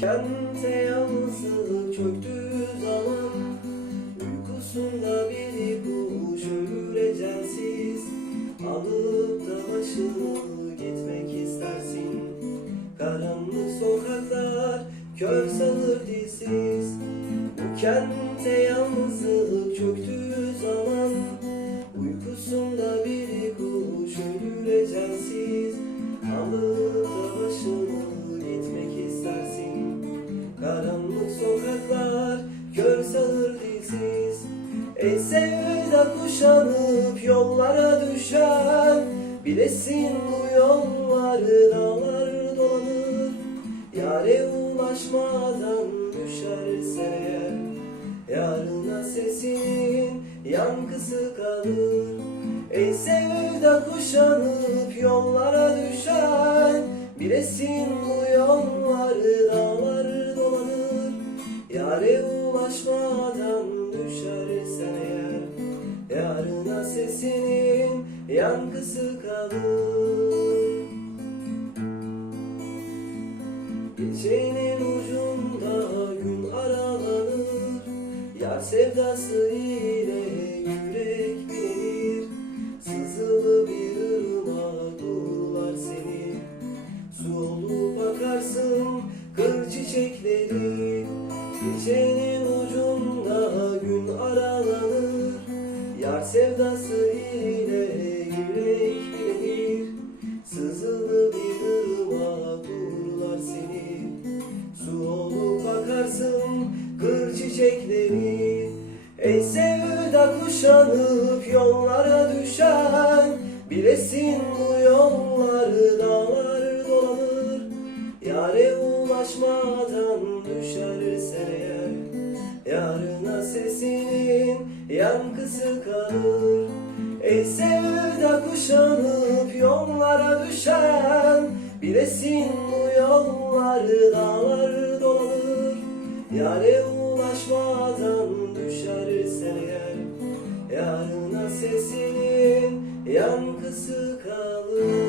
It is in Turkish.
Kente yalnızlık çöktüğü zaman. Uykusunda bir kuş öğrecensiz Alıp da başını gitmek istersin. Karanlık sokaklar kör salır dilsiz. Bu kente yalnızlık çöktüğü zaman. Uykusunda kör salır dilsiz. Ey sevda kuşanıp yollara düşen Bilesin bu yolları dağlar dolanır. Yare ulaşmadan düşersen eğer Yarına sesinin yankısı kalır. Ey sevda kuşanıp yollara düşen Bilesin bu yolları dağlar dolanır. Yare ulaşmadan düşersen eğer Yarına sesinin yankısı kalır. Gecenin ucunda gün aralanır. Yar sevdası ile yürek bilinir Sızılı bir ırmak uğurlar seni. Su olup bakarsın kır çiçekleri. Gecenin Sevdası ile yürek bilinir Sızılı bir ırmak uğurlar seni. Su olup bakarsın kır çiçekleri. Ey sevda kuşanıp yollara düşen Bilesin bu yolları dağlar dolanır. Yare ulaşmadan düşersen eğer Yarına sesinin yankısı kalır. Ey sevda kuşanıp yollara düşen Bilesin bu yolları dağlar dolanır. Yare ulaşmadan düşersen eğer Yarına sesinin yankısı kalır